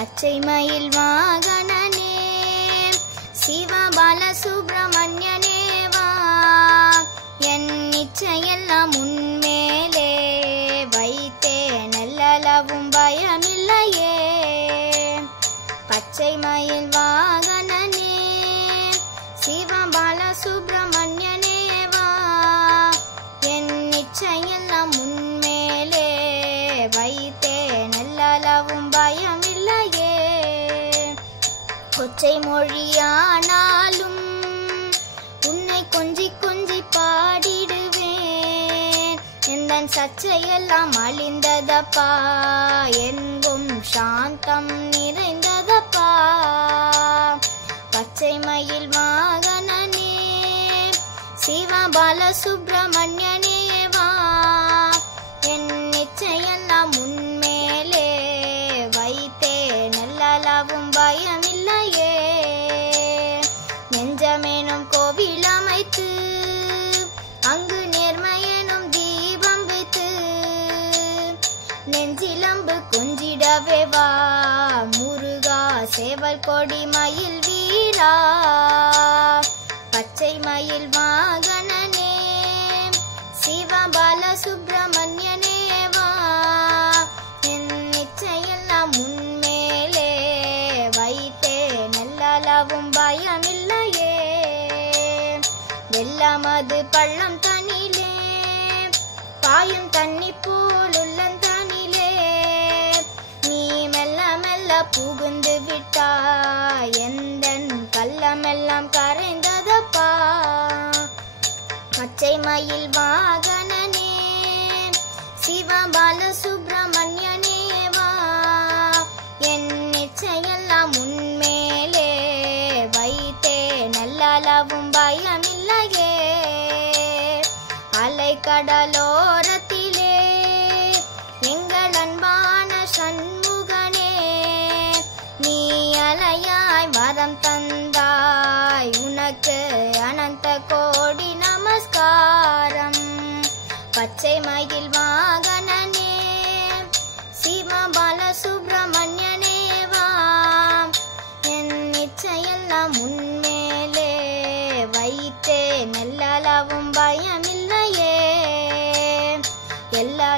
பச்சை மயில் வாகனனே சிவபால சுப்பிரமணியனே வா, என் இச்சையெல்லாம் உன்மேலே வைத்தேன், நல்லளவும் பயமில்லையே. பச்சை மயில் வாகனனே சிவபால சுப்பிரமணியனே வா, என் இச்சையெல்லாம் உன்மேலே வைத்தேன், நல்லளவும் பயமில்லையே. கொச்சை மொழியானாலும் உன்னை கொஞ்சி கொஞ்சி பாடிடுவேன், எந்தன் சச்சையெல்லாம் அழிந்ததப்பா, எங்கும் சாந்தம் நிறைந்ததப்பா. பச்சை மயில் வாகனனே சிவபால சுப்பிரமணியனே வா, என் இச்சையெல்லாம் உன்மேலே வைத்தேன், நல்லளவும் பயமில்லையே. நெஞ்சமேனும் கோவில் அமைத்து அங்கு நேர்மையெனும் தீபம் வைத்து, நெஞ்சிலம்பு கொஞ்சிடவே வா முருகா, சேவல் கொடி மயில் வீரா. பச்சை மயில் வாகனனே சிவபால சுப்பிரமணியனே வா, என் இச்சையெல்லாம் உன்மேலே வைத்தேன், நல்லளவும் பயமில்லையே. வெள்ளமது பள்ளம் தனிலே பாயும் தண்ணி போல் உள்ளந்தனிலே, நீ மெல்ல மெல்ல புகுந்து விட்டாய், எந்தன் கள்ளமெல்லாம் கரைந்ததப்பா. பச்சை மயில் வாகனனே சிவபால சுப்பிரமணியனே வா, என் இச்சையெல்லாம் உன்மேலே வைத்தேன், நல்லளவும் பயமில்லையே. அலை கடலோரத்திலே எங்கள் அன்பான சண்முகனே, நீ அலையாய் வரம் தந்தாய், உனக்கு அனந்த கோடி நமஸ்காரம். பச்சை மயில் வாகனனே சிவபால சுப்பிரமணியனே வா, என் இச்சையெல்லாம் உன்மேலே வைத்தேன், நல்லளவும் பயமில்லையே. எல்லா